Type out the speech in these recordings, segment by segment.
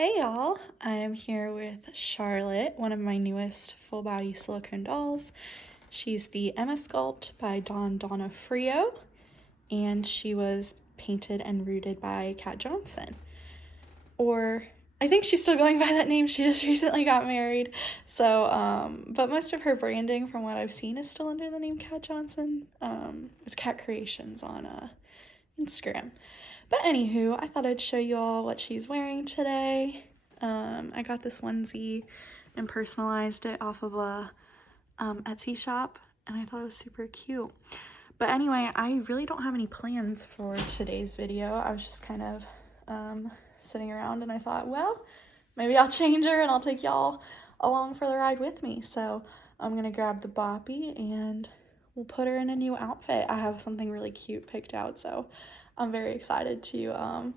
Hey y'all, I am here with Charlotte, one of my newest full body silicone dolls. She's the Emma Sculpt by Don Donofrio, and she was painted and rooted by Kat Johnson. Or I think she's still going by that name, she just recently got married. But most of her branding from what I've seen is still under the name Kat Johnson. It's Kat Creations on Instagram. But anywho, I thought I'd show you all what she's wearing today. I got this onesie and personalized it off of a Etsy shop, and I thought it was super cute. But anyway, I really don't have any plans for today's video. I was just kind of sitting around, and I thought, well, maybe I'll change her and I'll take y'all along for the ride with me. So I'm gonna grab the boppy and we'll put her in a new outfit. I have something really cute picked out, so I'm very excited to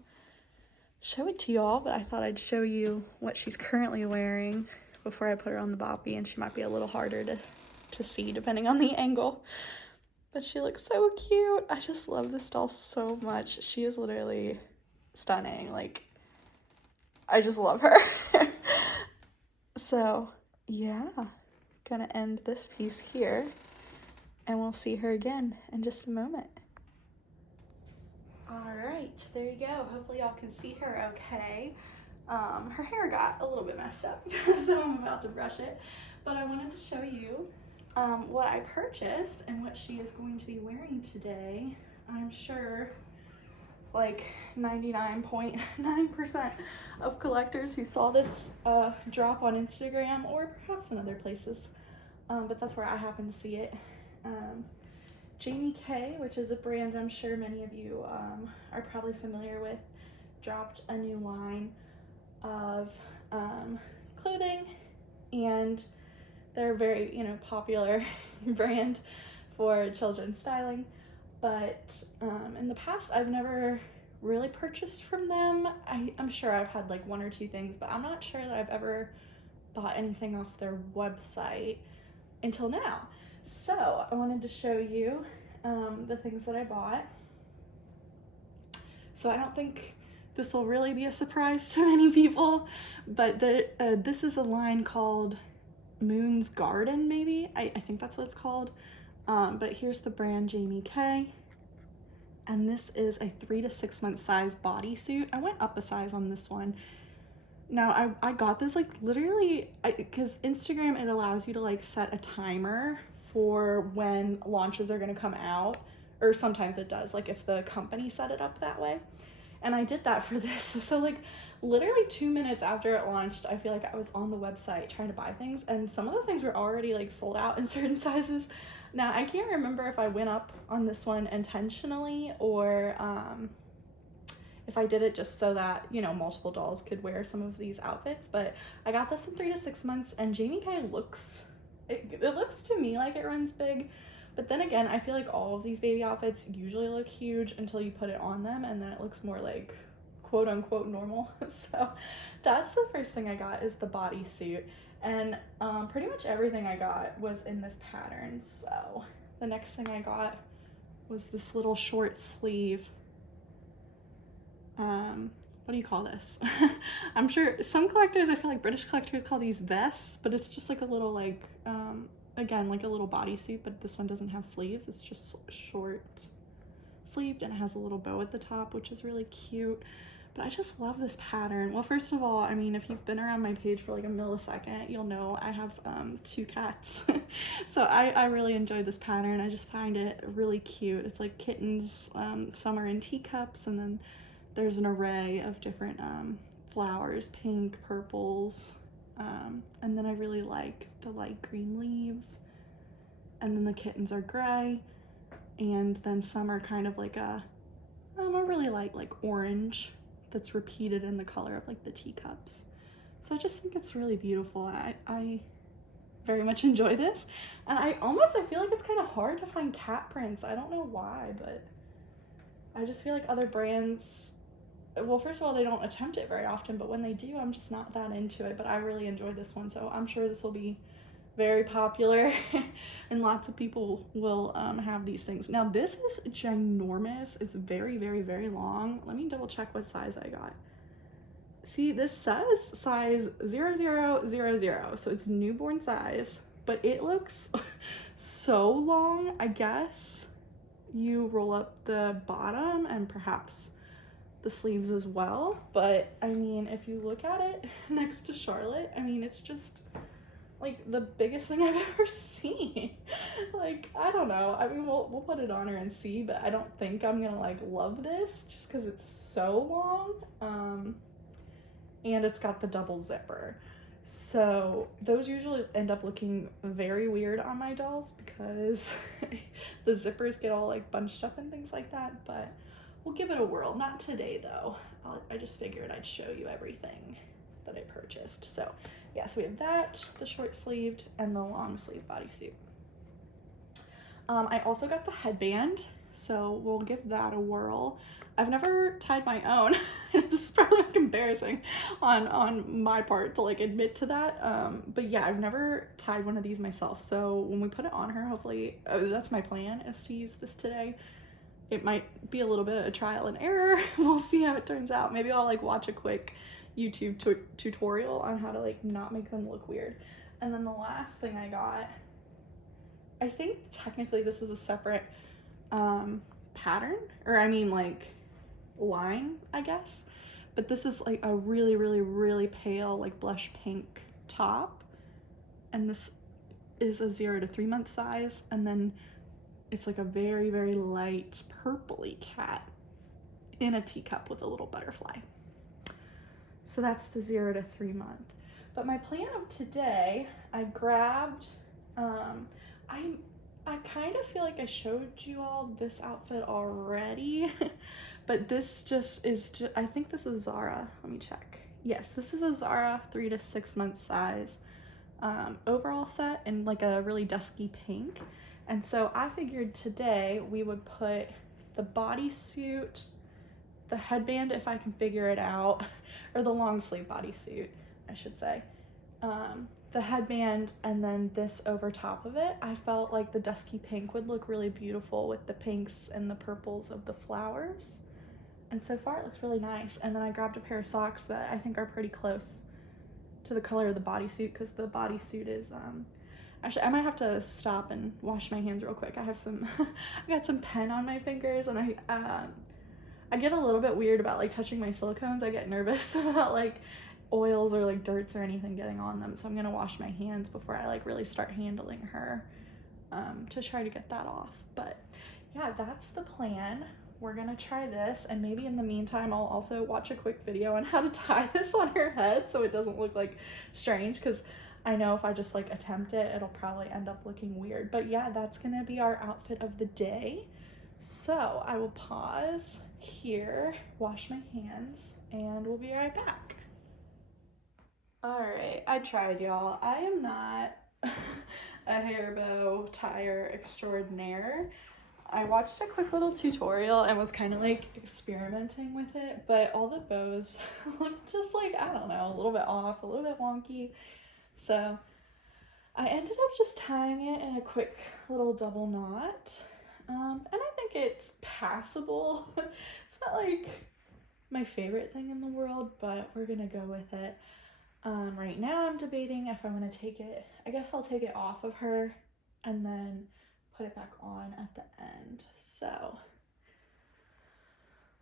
show it to y'all, but I thought I'd show you what she's currently wearing before I put her on the boppy, and she might be a little harder to see depending on the angle. But she looks so cute. I just love this doll so much. She is literally stunning. Like, I just love her. So, yeah, gonna end this piece here, and we'll see her again in just a moment. Alright, there you go. Hopefully y'all can see her okay. Her hair got a little bit messed up, so I'm about to brush it. But I wanted to show you what I purchased and what she is going to be wearing today. I'm sure like 99.9% of collectors who saw this drop on Instagram or perhaps in other places, but that's where I happen to see it. Jamie Kay, which is a brand I'm sure many of you are probably familiar with, dropped a new line of clothing, and they're a very, popular brand for children's styling. But in the past, I've never really purchased from them. I'm sure I've had like one or two things, but I'm not sure that I've ever bought anything off their website until now. So I wanted to show you the things that I bought. So I don't think this will really be a surprise to many people, but this is a line called Moon's Garden, maybe? I think that's what it's called. But here's the brand Jamie Kay. And this is a 3 to 6 month size bodysuit. I went up a size on this one. Now I got this like literally, because Instagram, it allows you to like set a timer for when launches are gonna come out, or sometimes it does, like if the company set it up that way. And I did that for this. So like literally 2 minutes after it launched, I feel like I was on the website trying to buy things, and some of the things were already like sold out in certain sizes. Now I can't remember if I went up on this one intentionally or if I did it just so that, multiple dolls could wear some of these outfits, but I got this in 3 to 6 months, and Jamie Kay looks, it looks to me like it runs big, but then again, I feel like all of these baby outfits usually look huge until you put it on them, and then it looks more like quote unquote normal. So that's the first thing I got, is the bodysuit, and pretty much everything I got was in this pattern. So the next thing I got was this little short sleeve, what do you call this? I'm sure some collectors, I feel like British collectors call these vests, but it's just like a little like, again, like a little bodysuit, but this one doesn't have sleeves. It's just short sleeved, and it has a little bow at the top, which is really cute. But I just love this pattern. Well, first of all, I mean, if you've been around my page for like a millisecond, you'll know I have 2 cats. So I really enjoy this pattern. I just find it really cute. It's like kittens, some are in teacups, and then there's an array of different flowers, pink, purples, and then I really like the light green leaves, and then the kittens are gray, and then some are kind of like a really light like orange that's repeated in the color of like the teacups. So I just think it's really beautiful. I very much enjoy this, and I feel like it's kind of hard to find cat prints. I don't know why, but I just feel like other brands, well, first of all, they don't attempt it very often, but when they do, I'm just not that into it. But I really enjoyed this one, so I'm sure this will be very popular and lots of people will have these things. Now this is ginormous. It's very, very, very long. Let me double check what size I got. See, this says size 0000, so it's newborn size, but it looks so long. I guess you roll up the bottom and perhaps the sleeves as well, but I mean, if you look at it next to Charlotte, I mean, it's just like the biggest thing I've ever seen. Like, I don't know. I mean, we'll put it on her and see, but I don't think I'm gonna like love this just because it's so long. And it's got the double zipper. So those usually end up looking very weird on my dolls because the zippers get all like bunched up and things like that, but we'll give it a whirl. Not today though. I just figured I'd show you everything that I purchased. So yeah, so we have that, the short sleeved and the long sleeve bodysuit. I also got the headband, so we'll give that a whirl. I've never tied my own. This is probably like embarrassing on my part to like admit to that. But yeah, I've never tied one of these myself. So when we put it on her, hopefully, that's my plan, is to use this today. It might be a little bit of a trial and error. We'll see how it turns out. Maybe I'll like watch a quick YouTube tutorial on how to like not make them look weird. And then the last thing I got, I think technically this is a separate pattern, or I mean like line, I guess, but this is like a really pale like blush pink top, and this is a 0 to 3 month size, and then it's like a very light purpley cat in a teacup with a little butterfly. So that's the 0 to 3 month. But my plan of today, I grabbed I kind of feel like I showed you all this outfit already, but this just is, I think this is Zara. Let me check. Yes, this is a Zara 3 to 6 month size overall set in like a really dusky pink. And so I figured today we would put the bodysuit, the headband if I can figure it out, or the long sleeve bodysuit, I should say. The headband and then this over top of it. I felt like the dusky pink would look really beautiful with the pinks and the purples of the flowers. And so far it looks really nice. And then I grabbed a pair of socks that I think are pretty close to the color of the bodysuit, because the bodysuit is, actually I might have to stop and wash my hands real quick. I have some, I got some pen on my fingers, and I get a little bit weird about like touching my silicones. I get nervous about like oils or like dirts or anything getting on them, so I'm gonna wash my hands before I like really start handling her to try to get that off. But yeah, that's the plan. We're gonna try this, and maybe in the meantime I'll also watch a quick video on how to tie this on her head so it doesn't look like strange, because I know if I just like attempt it, it'll probably end up looking weird. But yeah, that's gonna be our outfit of the day. So I will pause here, wash my hands, and we'll be right back. All right, I tried, y'all. I am not a hair bow tire extraordinaire. I watched a quick little tutorial and was kind of like experimenting with it, but all the bows look just like, I don't know, a little bit off, a little bit wonky. So I ended up just tying it in a quick little double knot. And I think it's passable. It's not like my favorite thing in the world, but we're gonna go with it. Right now I'm debating if I want to take it, I guess I'll take it off of her and then put it back on at the end. So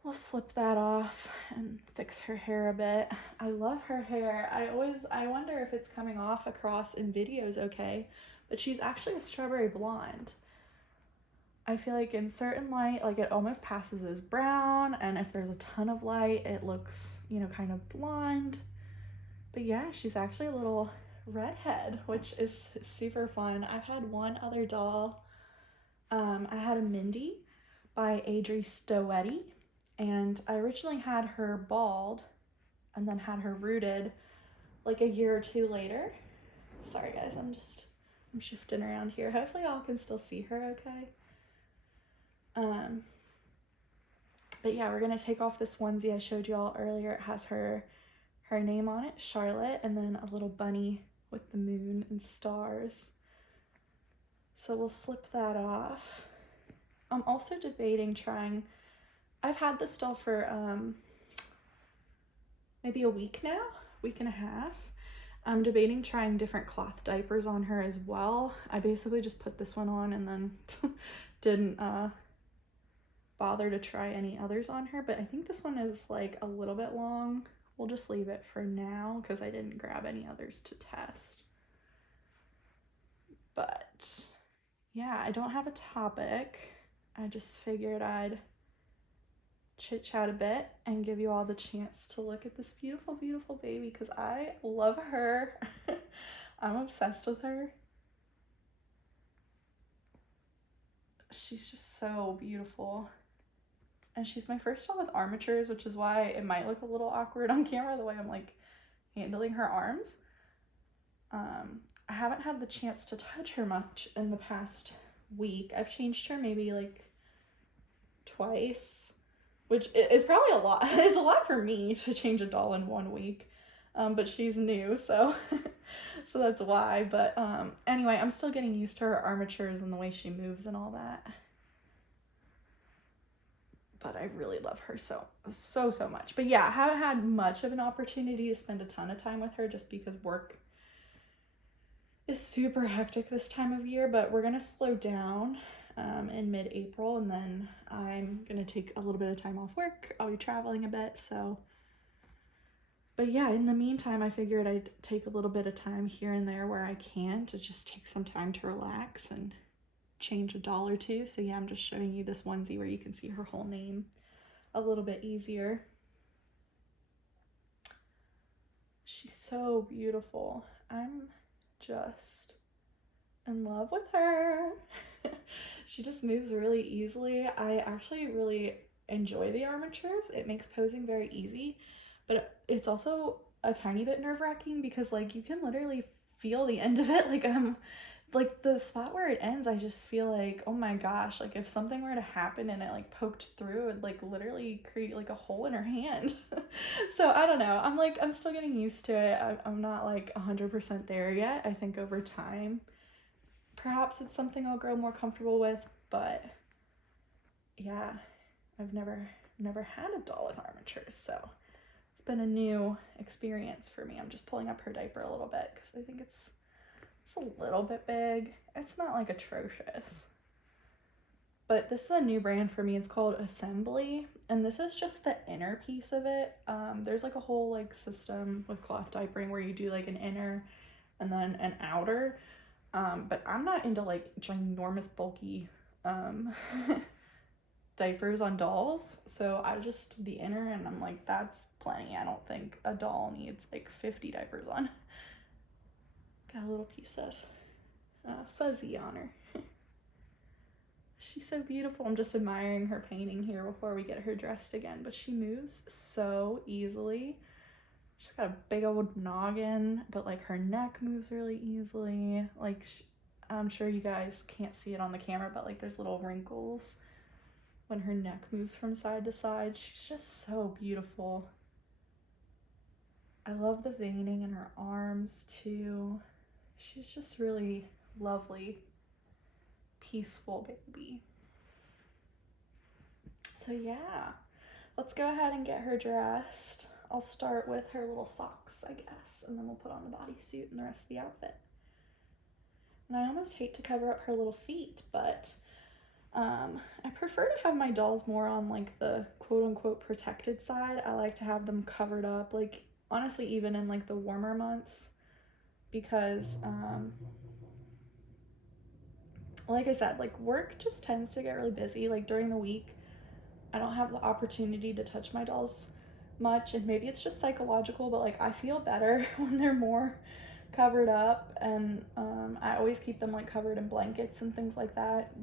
we'll slip that off and fix her hair a bit. I love her hair. I wonder if it's coming off across in videos okay, but she's actually a strawberry blonde. I feel like in certain light, like it almost passes as brown, and if there's a ton of light, it looks, you know, kind of blonde. But yeah, she's actually a little redhead, which is super fun. I've had one other doll. I had a Mindy by Adri Stoetti, and I originally had her bald and then had her rooted like a year or two later. Sorry guys, I'm shifting around here. Hopefully y'all can still see her okay. But yeah, we're gonna take off this onesie I showed you all earlier. It has her name on it, Charlotte, and then a little bunny with the moon and stars. So we'll slip that off. I'm also debating trying, I've had this doll for maybe a week now, week and a half. I'm debating trying different cloth diapers on her as well. I basically just put this one on and then didn't bother to try any others on her, but I think this one is like a little bit long. We'll just leave it for now because I didn't grab any others to test. But yeah, I don't have a topic. I just figured I'd chit chat a bit and give you all the chance to look at this beautiful, beautiful baby because I love her. I'm obsessed with her. She's just so beautiful. And she's my first doll with armatures, which is why it might look a little awkward on camera the way I'm like handling her arms. I haven't had the chance to touch her much in the past week. I've changed her maybe like twice, which is probably a lot. It's a lot for me to change a doll in 1 week. But she's new, so so that's why. But anyway, I'm still getting used to her armatures and the way she moves and all that. But I really love her so much. But yeah, I haven't had much of an opportunity to spend a ton of time with her just because work is super hectic this time of year, but we're gonna slow down in mid-April, and then I'm gonna take a little bit of time off work. I'll be traveling a bit, so. But yeah, in the meantime, I figured I'd take a little bit of time here and there where I can to just take some time to relax and change a doll or two. So yeah, I'm just showing you this onesie where you can see her whole name a little bit easier. She's so beautiful. I'm just in love with her. She just moves really easily. I actually really enjoy the armatures. It makes posing very easy, but it's also a tiny bit nerve-wracking because like you can literally feel the end of it. Like the spot where it ends, I just feel like, oh my gosh, like if something were to happen and it like poked through, it'd like literally create like a hole in her hand. So I don't know. I'm still getting used to it. I'm not like 100% there yet. I think over time, perhaps it's something I'll grow more comfortable with, but yeah, I've never had a doll with armatures, so it's been a new experience for me. I'm just pulling up her diaper a little bit because I think it's a little bit big. It's not like atrocious. But this is a new brand for me. It's called Assembly, and this is just the inner piece of it. There's like a whole like system with cloth diapering where you do like an inner and then an outer. But I'm not into like ginormous bulky diapers on dolls, so I just the inner, and I'm like, that's plenty. I don't think a doll needs like 50 diapers on. Got a little piece of fuzzy on her. She's so beautiful. I'm just admiring her painting here before we get her dressed again, but she moves so easily. She's got a big old noggin, but like her neck moves really easily. Like I'm sure you guys can't see it on the camera, but like there's little wrinkles when her neck moves from side to side. She's just so beautiful. I love the veining in her arms too. She's just really lovely, peaceful baby. So yeah, let's go ahead and get her dressed. I'll start with her little socks, I guess, and then we'll put on the bodysuit and the rest of the outfit. And I almost hate to cover up her little feet, but I prefer to have my dolls more on like the quote-unquote protected side. I like to have them covered up, like honestly even in like the warmer months, because like I said, like work just tends to get really busy. Like during the week I don't have the opportunity to touch my dolls much, and maybe it's just psychological, but like I feel better when they're more covered up, and I always keep them like covered in blankets and things like that,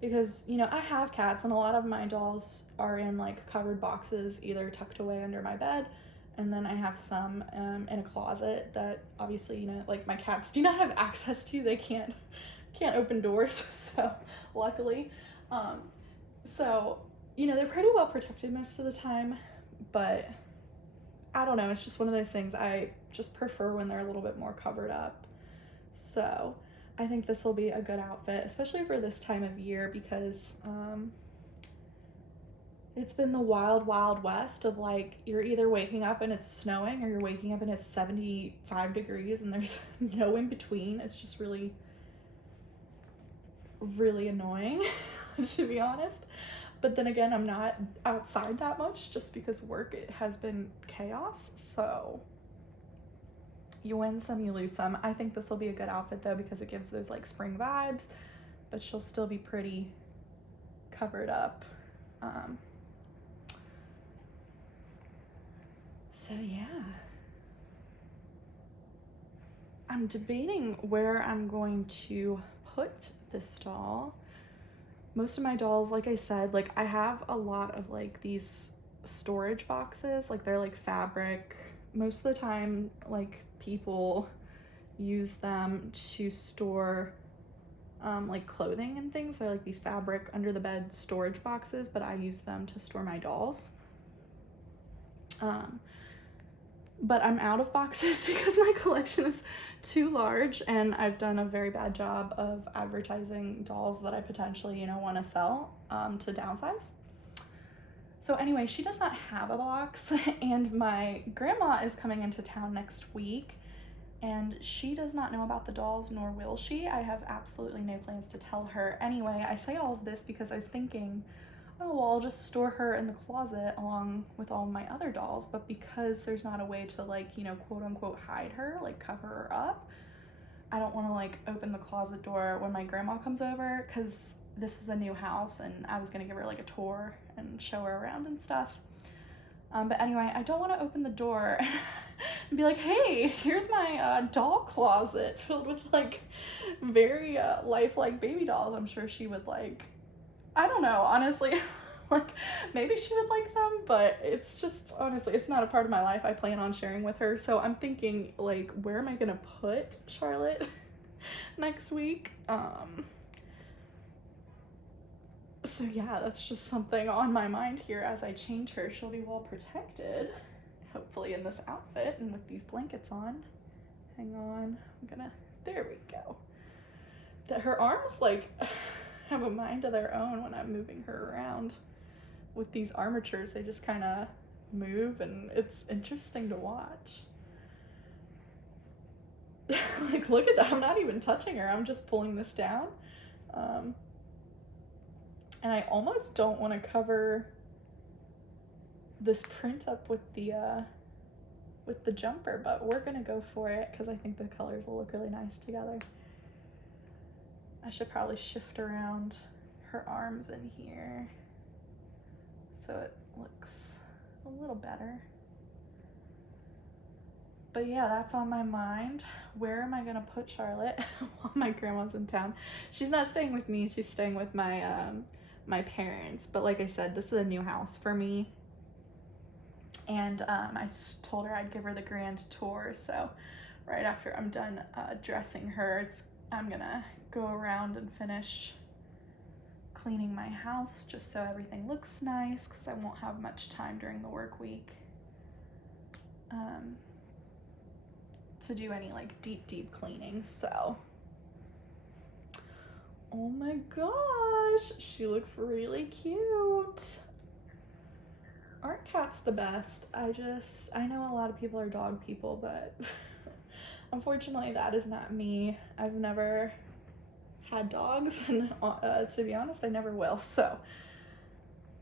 because you know I have cats, and a lot of my dolls are in like covered boxes either tucked away under my bed, and then I have some in a closet that obviously, you know, like my cats do not have access to. They can't open doors, so luckily so you know they're pretty well protected most of the time, but I don't know, it's just one of those things. I just prefer when they're a little bit more covered up. So I think this will be a good outfit, especially for this time of year, because it's been the wild, wild west of like, you're either waking up and it's snowing or you're waking up and it's 75 degrees and there's no in between. It's just really, really annoying, to be honest. But then again, I'm not outside that much just because work, it has been chaos. So you win some, you lose some. I think this will be a good outfit though because it gives those like spring vibes, but she'll still be pretty covered up. So yeah, I'm debating where I'm going to put this doll. Most of my dolls, like I said, like I have a lot of like these storage boxes, like they're like fabric. Most of the time, like people use them to store like clothing and things. They're like these fabric under the bed storage boxes, but I use them to store my dolls. But I'm out of boxes because my collection is too large, and I've done a very bad job of advertising dolls that I potentially, want to sell to downsize. So anyway, she does not have a box, and my grandma is coming into town next week, and she does not know about the dolls, nor will she. I have absolutely no plans to tell her. Anyway, I say all of this because I was thinking, oh, well, I'll just store her in the closet along with all my other dolls. But because there's not a way to like, quote unquote hide her, like cover her up, I don't want to like open the closet door when my grandma comes over because this is a new house and I was going to give her like a tour and show her around and stuff. But anyway, I don't want to open the door and be like, hey, here's my doll closet filled with like very lifelike baby dolls. I'm sure she would like, I don't know, honestly, like maybe she would like them, but it's just, honestly, it's not a part of my life I plan on sharing with her. So I'm thinking like, where am I gonna put Charlotte next week? So yeah, that's just something on my mind here as I change her. She'll be well protected, hopefully in this outfit and with these blankets on. Hang on, there we go. That her arms like have a mind of their own when I'm moving her around with these armatures. They just kind of move and it's interesting to watch. Like, look at that. I'm not even touching her. I'm just pulling this down. And I almost don't want to cover this print up with the jumper, but we're gonna go for it because I think the colors will look really nice together. I should probably shift around her arms in here so it looks a little better. But yeah, that's on my mind. Where am I gonna put Charlotte while my grandma's in town? She's not staying with me, she's staying with my my parents. But like I said, this is a new house for me. And I told her I'd give her the grand tour. So right after I'm done dressing her, I'm gonna go around and finish cleaning my house just so everything looks nice because I won't have much time during the work week to do any like deep cleaning. So oh my gosh, she looks really cute. Aren't cats the best? I know a lot of people are dog people, but unfortunately that is not me. I've never had dogs, and to be honest, I never will. So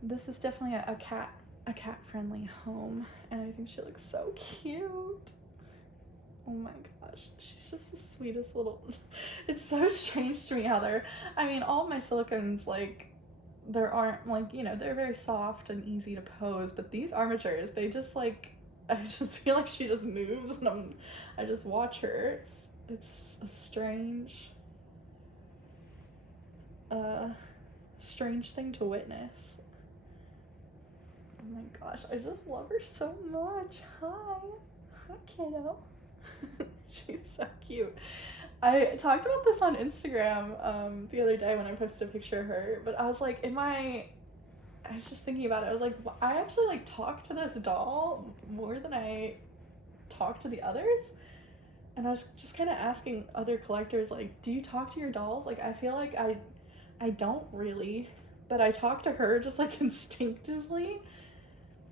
this is definitely a cat friendly home, and I think she looks so cute. Oh my gosh, she's just the sweetest little. It's so strange to me how all my silicones, like, there aren't like, they're very soft and easy to pose, but these armatures, they just like, I just feel like she just moves and I just watch her. It's a strange thing to witness. Oh my gosh, I just love her so much. Hi kiddo. She's so cute. I talked about this on Instagram the other day when I posted a picture of her, but I was like, I was just thinking about it. I was like, I actually like talk to this doll more than I talk to the others. And I was just kind of asking other collectors, like, do you talk to your dolls? Like, I feel like I don't really. but I talk to her just like instinctively.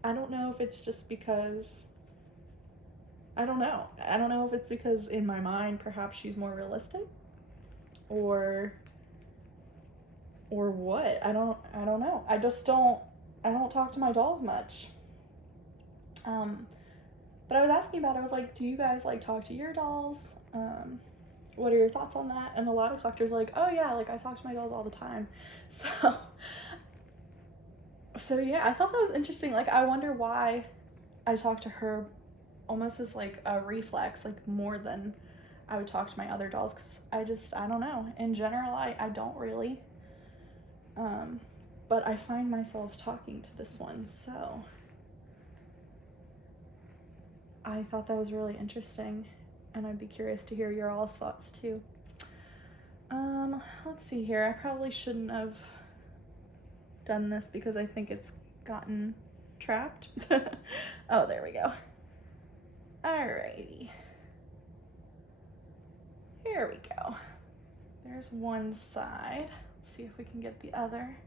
I don't know if it's just because, I don't know. I don't know if it's because in my mind perhaps she's more realistic or what. I don't know. I don't talk to my dolls much. But I was asking about it. I was like, do you guys like talk to your dolls? What are your thoughts on that? And a lot of collectors are like, oh yeah, like I talk to my dolls all the time. So yeah, I thought that was interesting. Like, I wonder why I talk to her almost as like a reflex, like more than I would talk to my other dolls, because I don't know. In general, I don't really. But I find myself talking to this one, so I thought that was really interesting, and I'd be curious to hear your all's thoughts too. Let's see here. I probably shouldn't have done this because I think it's gotten trapped. Oh, there we go. Alrighty. Here we go. There's one side. Let's see if we can get the other.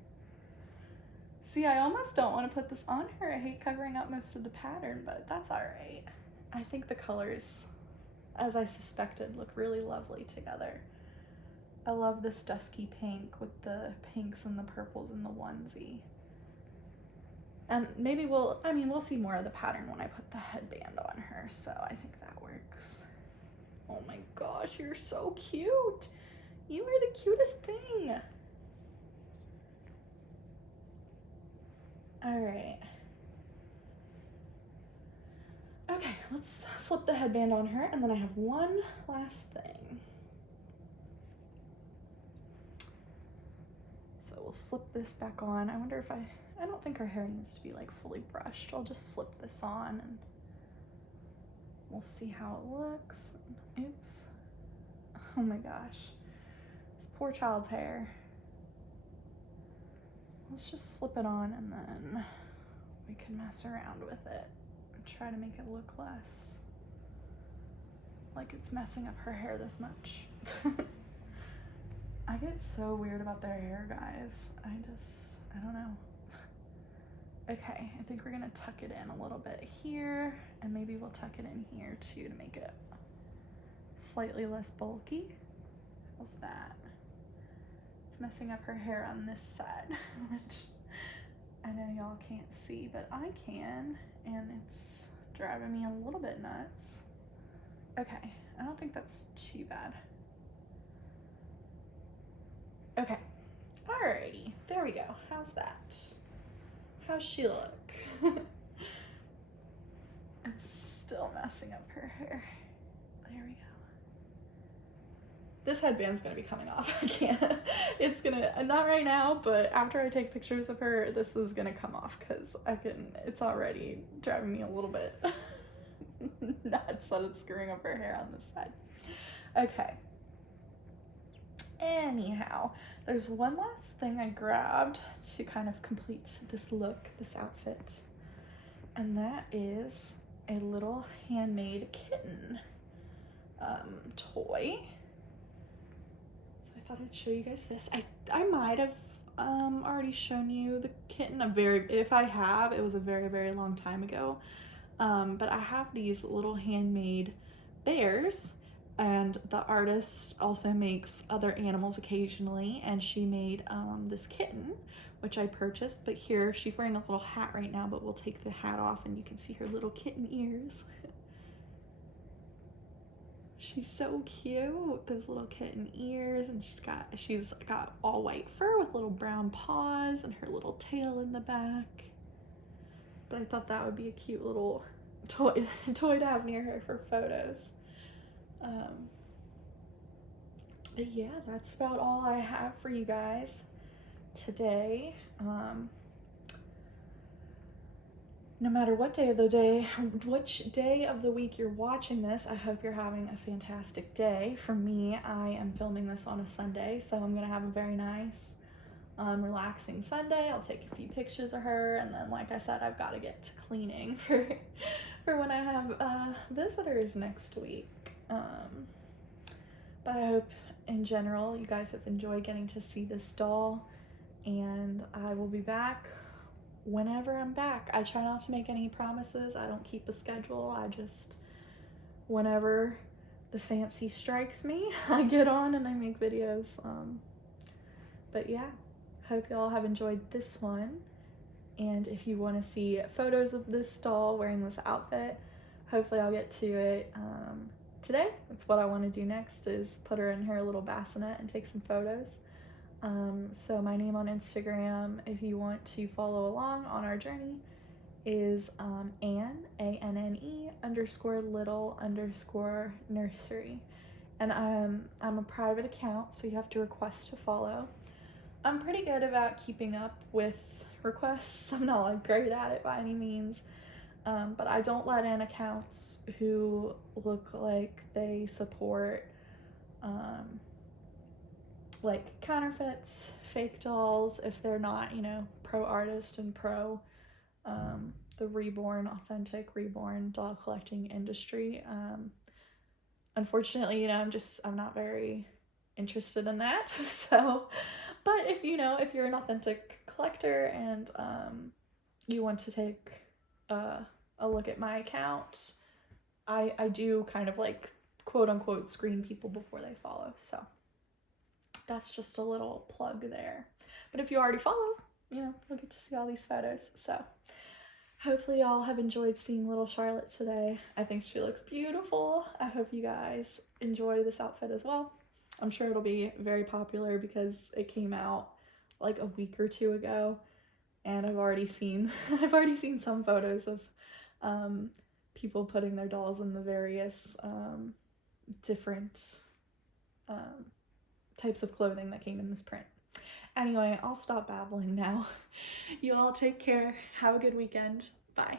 See, I almost don't want to put this on her. I hate covering up most of the pattern, but that's alright. I think the colors, as I suspected, look really lovely together. I love this dusky pink with the pinks and the purples in the onesie. And maybe we'll see more of the pattern when I put the headband on her, so I think that works. Oh my gosh, you're so cute. You are the cutest thing. All right. Okay, let's slip the headband on her, and then I have one last thing. So we'll slip this back on. I wonder if I don't think her hair needs to be like fully brushed. I'll just slip this on and we'll see how it looks. Oops. Oh my gosh. This poor child's hair. Let's just slip it on and then we can mess around with it and try to make it look less like it's messing up her hair this much. I get so weird about their hair, guys. I don't know. Okay, I think we're gonna tuck it in a little bit here, and maybe we'll tuck it in here too to make it slightly less bulky. How's that? It's messing up her hair on this side, which I know y'all can't see, but I can, and it's driving me a little bit nuts. Okay, I don't think that's too bad. Okay, alrighty, there we go. How's that? How's she look? It's still messing up her hair. There we go. This headband's gonna be coming off. I can't. It's gonna, not right now, but after I take pictures of her, this is gonna come off because it's already driving me a little bit nuts that it's screwing up her hair on this side. Okay. Anyhow, there's one last thing I grabbed to kind of complete this look, this outfit, and that is a little handmade kitten toy. So I thought I'd show you guys this. I might have already shown you the kitten if I have, it was a very, very long time ago. But I have these little handmade bears. And the artist also makes other animals occasionally, and she made this kitten, which I purchased, but here she's wearing a little hat right now, but we'll take the hat off and you can see her little kitten ears. She's so cute, those little kitten ears, and she's got all white fur with little brown paws and her little tail in the back. But I thought that would be a cute little toy to have near her for photos. But yeah, that's about all I have for you guys today. No matter which day of the week you're watching this, I hope you're having a fantastic day. For me, I am filming this on a Sunday, so I'm gonna have a very nice, relaxing Sunday. I'll take a few pictures of her, and then, like I said, I've got to get to cleaning for when I have visitors next week. But I hope in general you guys have enjoyed getting to see this doll, and I will be back whenever I'm back. I try not to make any promises. I don't keep a schedule. I just, whenever the fancy strikes me, I get on and I make videos. But yeah, hope y'all have enjoyed this one. And if you want to see photos of this doll wearing this outfit, hopefully I'll get to it today. That's what I want to do next, is put her in her little bassinet and take some photos. So my name on Instagram, if you want to follow along on our journey, is Anne, ANNE _little_nursery. And I'm a private account, so you have to request to follow. I'm pretty good about keeping up with requests. I'm not like great at it by any means, but I don't let in accounts who look like they support like counterfeits, fake dolls, if they're not, you know, pro artist and pro the reborn, authentic reborn doll collecting industry. Unfortunately, you know, I'm not very interested in that. So, but if you know, if you're an authentic collector and you want to take a look at my account, I do kind of like quote unquote screen people before they follow. So that's just a little plug there. But if you already follow, you know, you'll get to see all these photos. So hopefully y'all have enjoyed seeing little Charlotte today. I think she looks beautiful. I hope you guys enjoy this outfit as well. I'm sure it'll be very popular because it came out like a week or two ago, and I've already seen some photos of people putting their dolls in the various different types of clothing that came in this print. Anyway, I'll stop babbling now. You all take care. Have a good weekend. Bye.